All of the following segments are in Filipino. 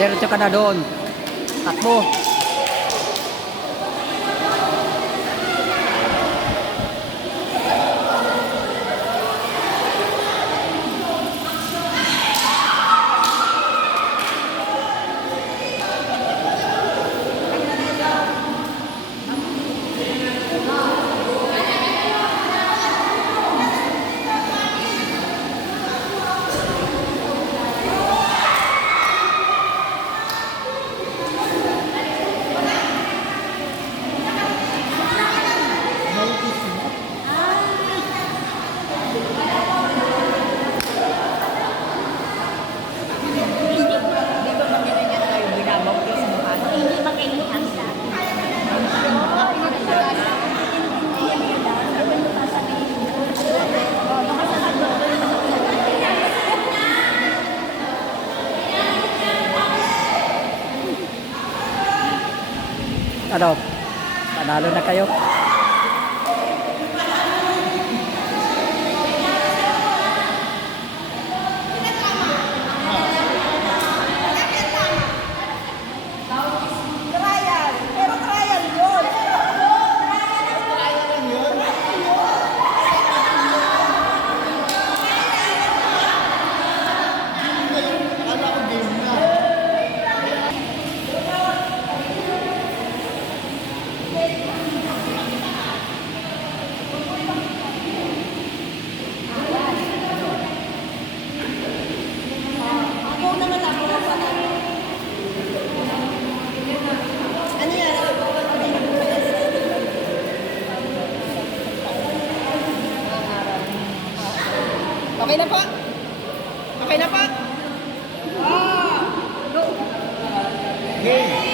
Diretso ka na doon. Takbo. Ano? Panalo na kayo? Okay na po? Okay na po? Go! Game!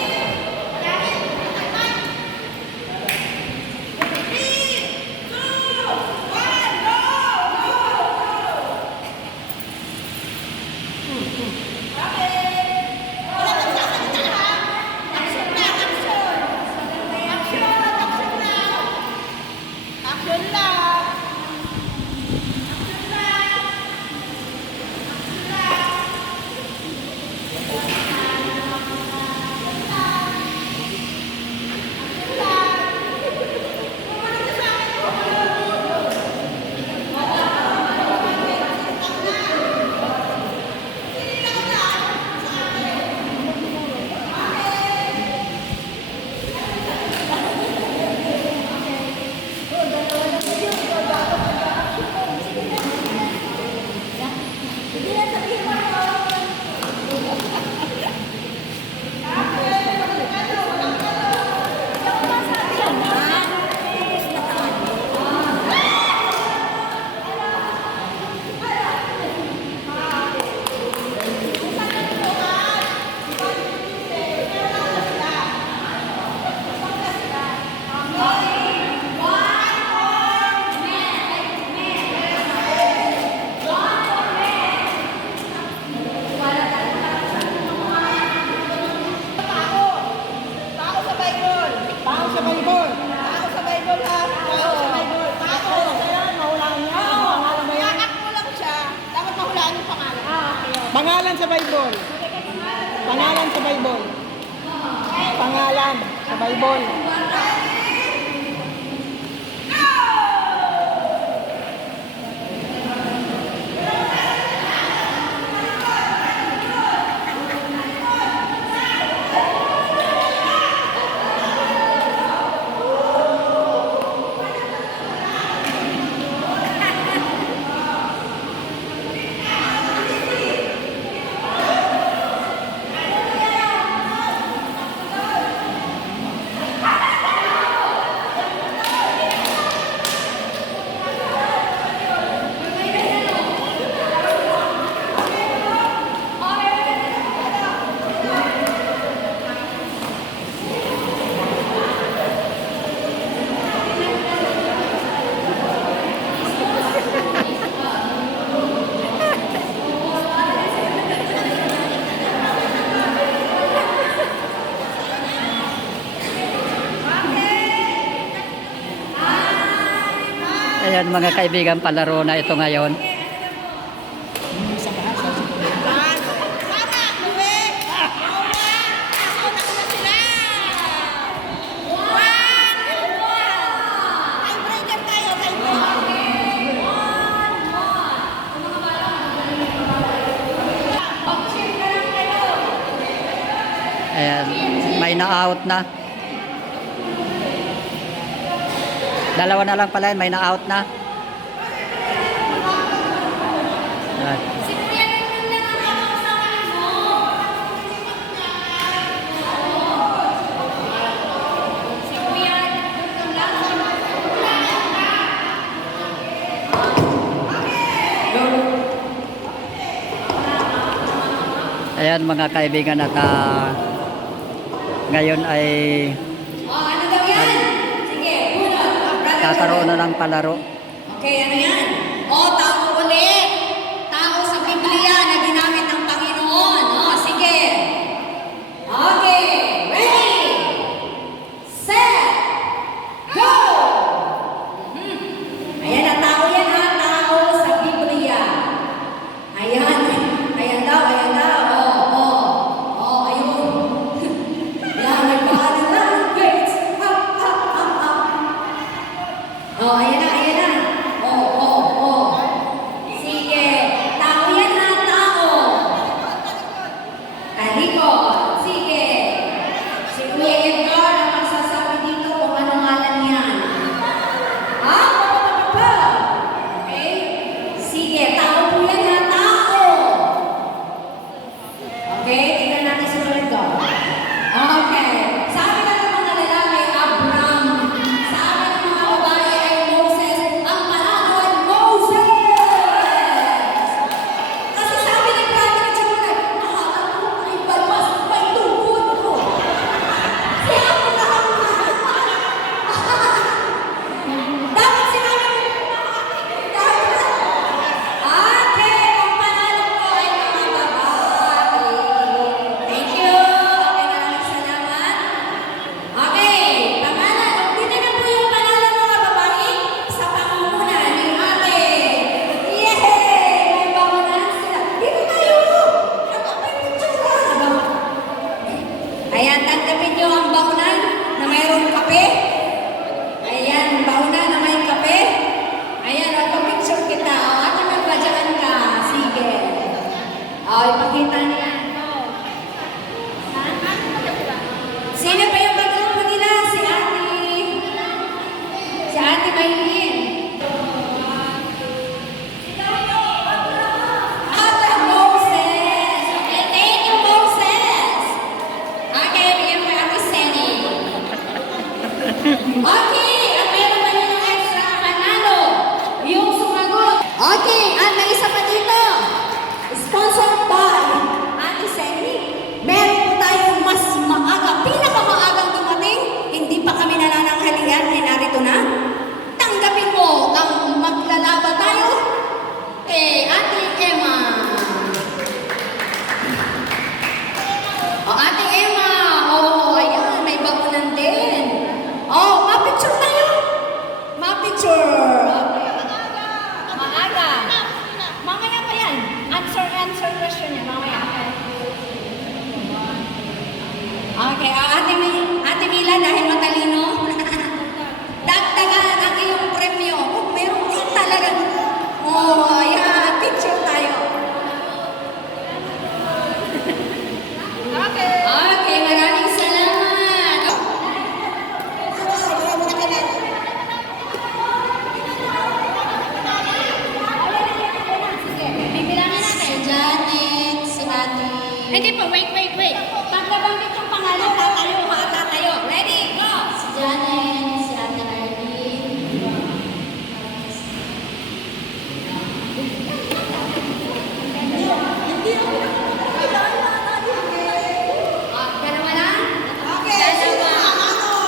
Pangalan sa Bible. Pangalan sa Bible. Pangalan sa Bible. Ayan mga kaibigan, palaro na ito ngayon. Ayan, may na-out na. Dalawa na lang pala, may na-out na. Ayan. Ayan mga kaibigan at ngayon ay Ano daw yan? Sige, bunot. kakaroon na ng palaro. Okay, ano yan? Tao ulit. Tao sa Biblia na ginamit ng Panginoon. Sige. Okay, ready, set, go! Ayan na, tao yan ha. Tao sa Biblia. Ayan. Ayan daw, ayan daw. Ayun. Yan, nagpaano lang. Wait. Up, up, up, up. Ayan na, ayan na. Sige. Tao yan ha, tao. Talikod. Sige. Si Kuya Edgar ang magsasabi dito kung ano ngalan yan. Okay? Sige, tao po yan ha, tao. Okay, tingnan natin si Lorenzo. Okay. Sabi ng mga lalaki, Abraham. Sabi ng mga babae ay Moses. Ang panahon, Moses! Kasi sabi ni Brother Jonah, nakakatawa may balwas, may tungkod ko. Si Abraham na. Dapat sinabi mo, okay, ang pangalan ko ay mga babae. Thank you. Okay, maraming salamat. Okay, pangalan. Titignan po yung pangalan mga babae sa pangunguna ni ate. Yay! May bangunan sila. Dito tayo. May picture na. Ayan, tanggapin nyo ang bangunan na mayroong kape. Ayan, bangunan na may kape. Ayan, picture kita. Ate, may badyaan ka. Sige. Ipakita niya. Sino pa yung maglupo nila? Si Ate. Si Ate Maylin. Moses. Okay, thank you, Moses. Okay, bigyan mo Ate Seni. Okay, at meron pa yung extra panalo. Yung sumagot. Okay, at may isa pa dito. Sponsored by Ate Seni. Meron po tayong mas maaga, pinakamaagang dumating. Hindi pa kami nanananghalian, ay narito na. Tanggapin mo ang maglalaba tayo kay Ate Emma. Ate Emma, ayan, may bakunan din. Ma-picture tayo. Ma-picture. Maaga. Mamaya pa yan. Answer question yan. Mamaya. Okay, Ate Mila, dahil matalino, dagdagan ang iyong premyo. Meron din talaga. Ayan, picture tayo. Okay, maraming salamat. Sige, bibilangin natin. Si Janet, si Ate. Hindi pa, wait. Pag nabanggit yung pangalan, tatayo. Ready, go! Si Janet, si Ate Arlene. Dalawa lang? Okay. Dalawa.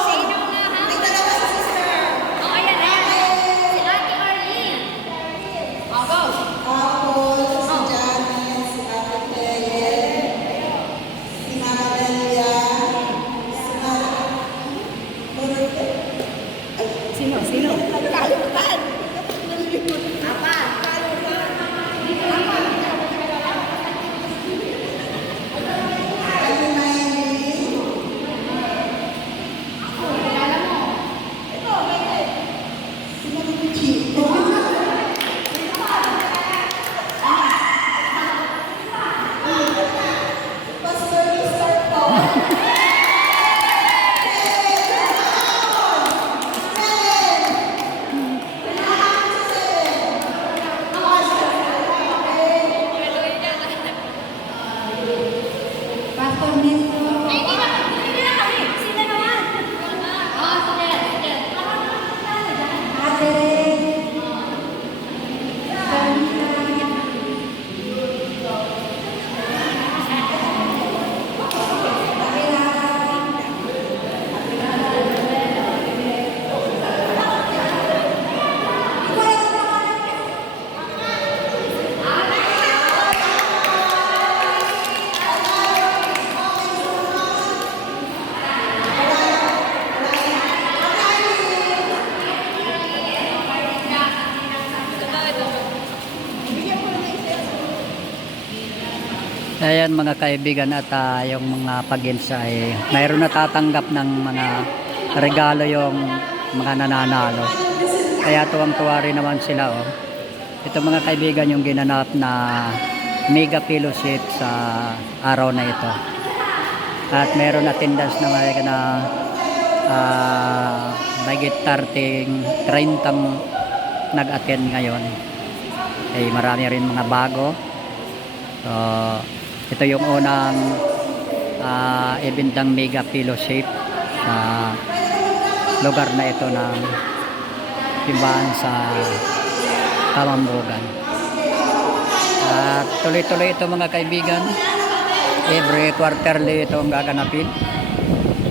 Sino nga ha? May dalawa sa sister. Ayan. Si Ate Arlene. Go. Tapos, si Janet, si Ate Pele, Ayan mga kaibigan at yung mga pag-ilsa ay mayroon natatanggap ng mga regalo yung mga nananalo. Kaya tuwang-tuwa rin naman sila. Oh. Ito mga kaibigan yung ginanap na mega fellowship sa araw na ito. At mayroon attendance na mahigit 30 nag-attend ngayon. Ay marami rin mga bago. So, ito yung unang eventang mega fellowship sa lugar na ito ng simbahan sa Kamambugan. At tuloy-tuloy ito mga kaibigan. Every quarterly ito ang gaganapin.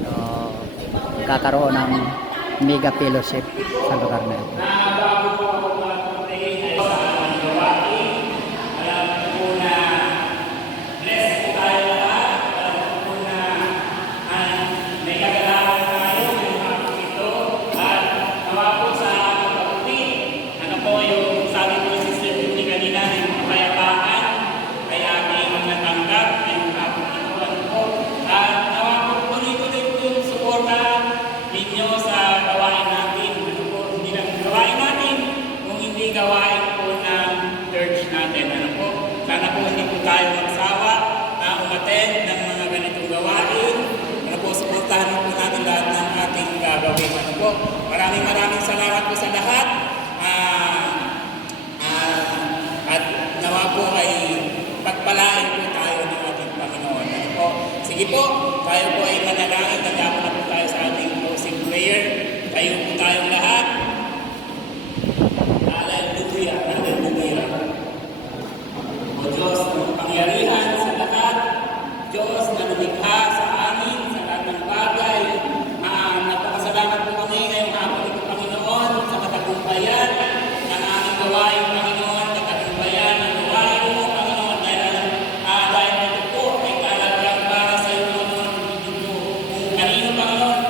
So, kakaroon ng mega fellowship sa lugar na ito. Gawain po ng church natin. Ano po? Sana po hindi po tayo magsawa na umattend ng mga ganitong gawain. Ano po, suportahan po natin lahat ng ating gagawin. Ano po? Maraming salamat po sa lahat. At nawa po ay pagpalain po tayo ng ating Panginoon. Ano po? Sige po, tayo po ay manalangin. Nagdako na po tayo sa ating closing prayer. Tayo po tayong lahat. Hallelujah. O Diyos na makapangyarihan sa lahat, Diyos na lumikha sa amin, sa lahat ng bagay. Napakasalamat po kami ngayong hapon ito, Panginoon, sa katagumpayan ng aming gawain, Panginoon, katagumpayan ng gawain mo, Panginoon, dahil ito po ay talagang para sa iyo, Panginoon, kung kanino, Panginoon,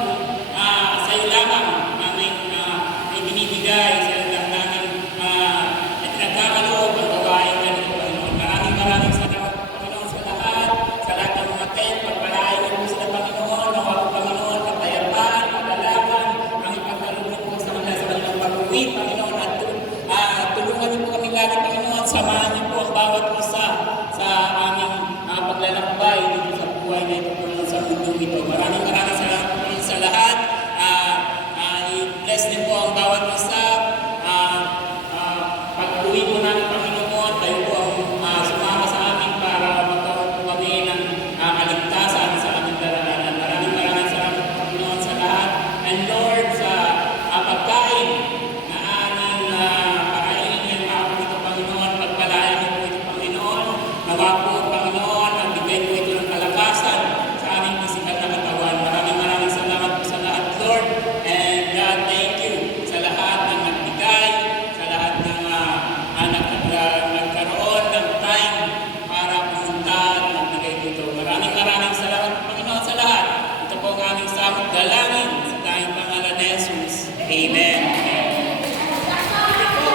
sa iyo lamang aming ibinibigay, sa iyo lang namin nagkakaloob ang gawain ganito, Panginoon. Maraming salamat, Panginoon, sa lahat ng mga tent, pagpalain mo sila, Panginoon, nawa po, Panginoon, kapayapaan, pagdalaman, ang ipagkaloob po sa kanilang pag-uwi, Panginoon, at tulungan niyo po kami lagi, Panginoon, samahan niyo po ang bawat isa sa aming paglalakbay dito sa buhay na ito, Panginoon, sa mundo ito. Maraming salamat, Panginoon, sa lahat. I-bless din po ang bawat isa. Pag-uwi po namin, Panginoon, kayo po ang sumama sa amin para magkaroon po kami ng kaligtasan sa aming daraanan. Maraming salamat, Panginoon, sa lahat. And Lord, sa pagkain na aming pakainin ngayong hapon ito, Pagpalain niyo po ito, Panginoon. Nawa po, Panginoon, ang bigay po ito ng kalakasan sa aming pisikal na katawan. Maraming salamat po sa lahat, Lord. And God, thank you sa lahat ng nagbigay, sa lahat ng nagkaroon ng time para pumunta at magbigay dito. Maraming salamat, Panginoon, sa lahat. Ito po ang aming samot dalangin sa tayong pangalan ni Jesus. Amen. At saka po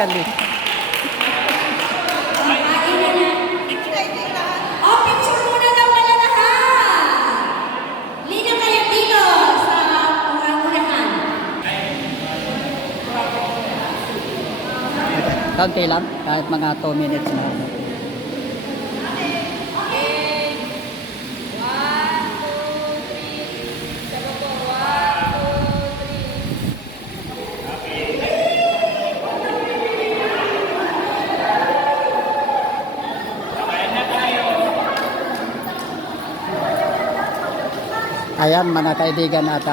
galing. Oh, picture muna daw pala lahat. Lina kayo dito sa unahan. Kaunti lang, kahit mga 2 minutes na. Ayan mga kaibigan at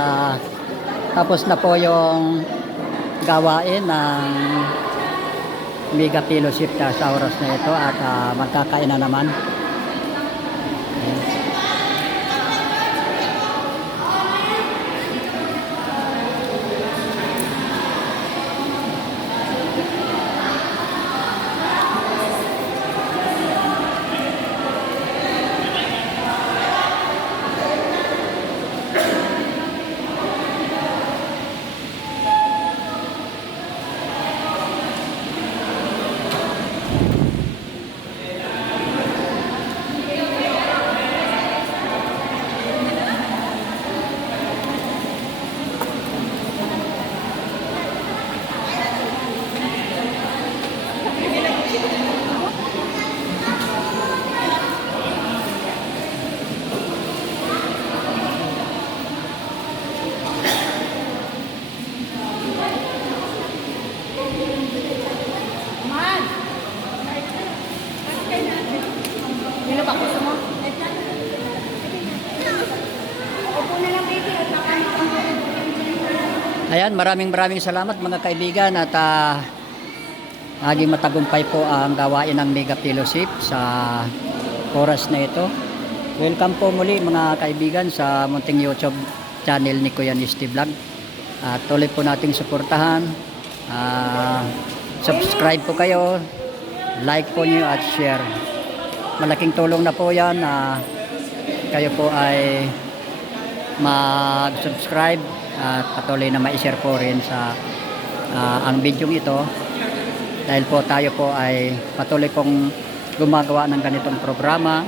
tapos na po yung gawain ng Mega Fellowship sa oras na ito at magkakain na naman. Ayan. Sino ba gusto mo? Upo na lang, baby. At Ayan, maraming salamat mga kaibigan at naging matagumpay po ang gawain ng Mega Fellowship sa oras na ito. Welcome po muli mga kaibigan sa munting YouTube channel ni Kuya Nisty Vlog. At tuloy po nating suportahan. Subscribe po kayo, like po niyo at share. Malaking tulong na po yan na kayo po ay mag-subscribe at patuloy na ma-share po rin sa ang video ito dahil po tayo po ay patuloy pong gumagawa ng ganitong programa,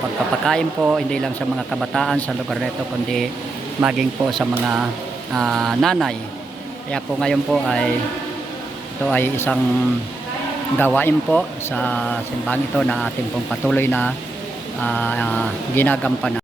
pagpapakain po hindi lang sa mga kabataan sa lugar nito kundi maging po sa mga nanay. Kaya po ngayon po ay ito ay isang gawain po sa simbang ito na ating pong patuloy na ginagampanan.